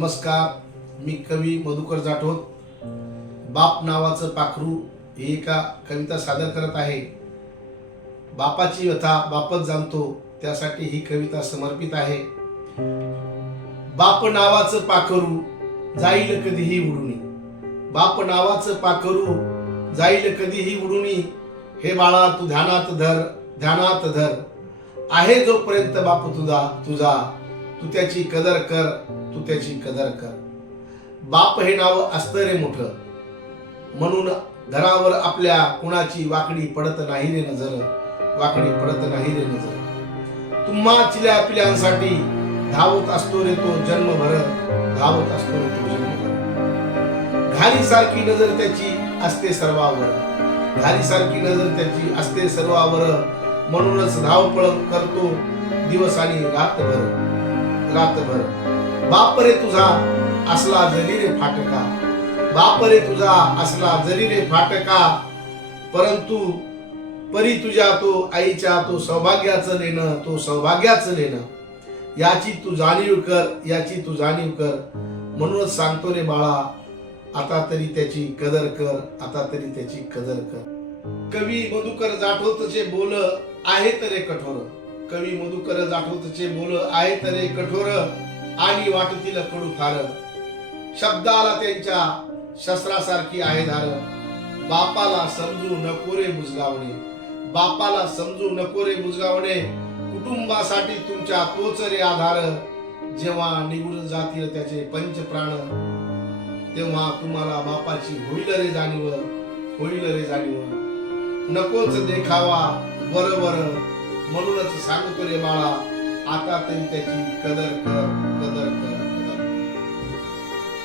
नमस्कार मी कवी मधुकर जाठोत बाप नावाचं पाखरू हे एका कविता सादर करत आहे. बापाची व्यथा बापच जाणतो त्यासाठी ही कविता समर्पित आहे. बाप नावाचं पाखरू जाईल कधीही उडूनी. बाप नावाचं पाखरू जाईल कधीही उडूनी. हे बाळा तू ध्यानात धर ध्यानात धर. आहे जोपर्यंत बाप तुझा तुझा तू त्याची कदर कर. तू त्याची कदर कर. बाप हे नाव असतं रे मोठं. म्हणून घरावर आपल्या कुणाची वाकडी पडत नाही रे नजर. वाकडी पडत नाही रे नजर. तुम्हा चिल्या पिल्यांसाठी धावत असतो रे तो जन्मभर. धावत असतो रे तो जन्मभर. घारी सारखी नजर त्याची असते सर्वावर. घारी सारखी नजर त्याची असते सर्वावर. म्हणूनच धावपळ करतो दिवस आणि रातभर. रातभर. बाप रे तुझा असला जरी रे फाटका. बाप रे तुझा असला जरी रे फाटका. परंतु परी तुझ्या तो आईच्या तो सौभाग्याचं लेणं तो सौभाग्याचं लेणं याची तू जाणीव कर याची तू जाणीव कर. म्हणूनच सांगतो रे बाळा आता तरी त्याची कदर कर आता तरी त्याची कदर कर. कवी मधुकर जाठवतचे बोल आहे रे कठोर. कवी मधुकर जाठवतचे बोल आहे रे कठोर. आणि वाटतील कडू थार शब्दाला त्यांच्या शस्त्रासारखी आहे धार. बापाला समजू नको रे बुजगावणे बापाला समजू नको रे बुजगावणे कुटुंबासाठी तुमच्या तोच रे आधार. जेव्हा निघून जातील त्याचे पंच प्राण. तेव्हा तुम्हाला बापाची होईल रे जाणीव होईल रे जाणीव. नकोच देखावा बरोबर म्हणूनच सांगतो रे बाळा आता तरी त्याची कदर कर कदर कर.